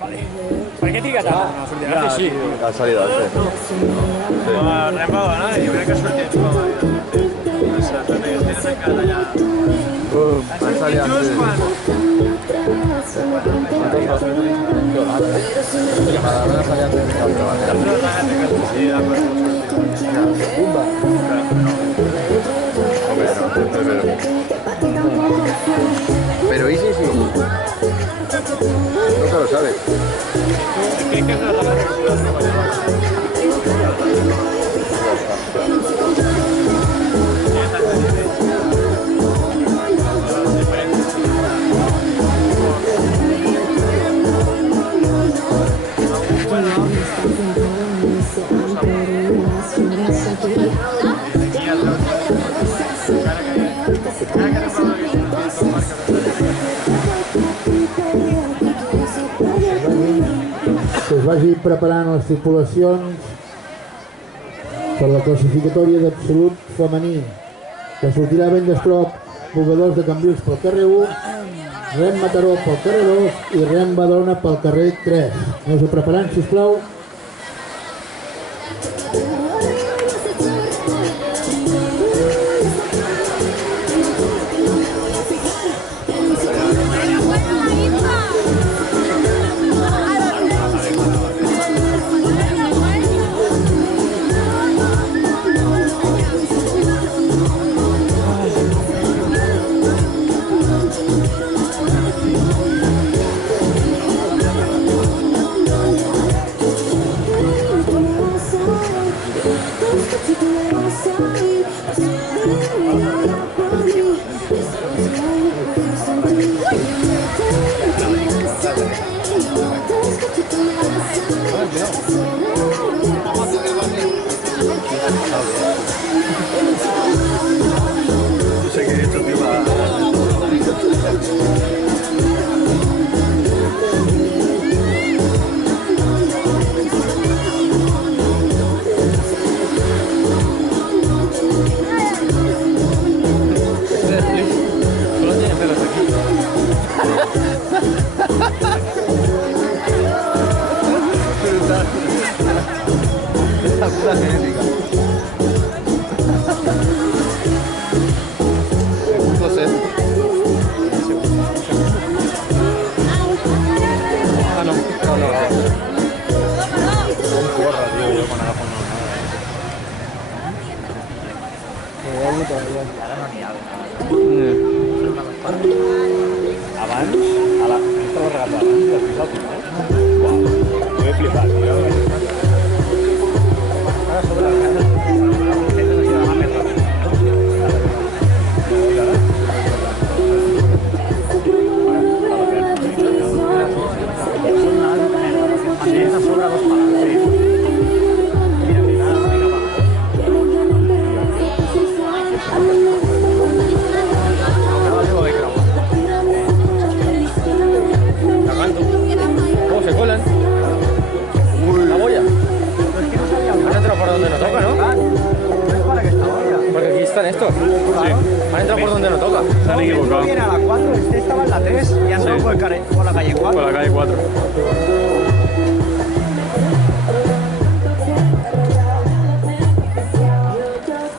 Vale. Per què triga tant a sortir? Ja, Sí. ha salido antes. Remado, no? Jo crec que ha sortit. Tens encara allà. Ha salido antes. Pero ¿y sí? Nunca lo sabes. Que es vagi preparant les tripulacions per la classificatòria d'absolut femení, que sortirà ben d'estrop jugadors de Cambrils pel carrer 1, Rem Mataró pel carrer 2 i Rem Badalona pel carrer 3. Aneu-vos preparant, sisplau. Abans, a la estava regalat abans i després al final. Uau, ho he flipat, tio. Ara sobre la casa, la més ràpida. Se cuelan. La boya. Han entrado por donde no toca, ¿no? Porque aquí están estos. Sí. Han entrado por donde no toca. Se han equivocado. Viene a la 4, este estaba en la 3 y han entrado por la calle 4. Por la calle 4.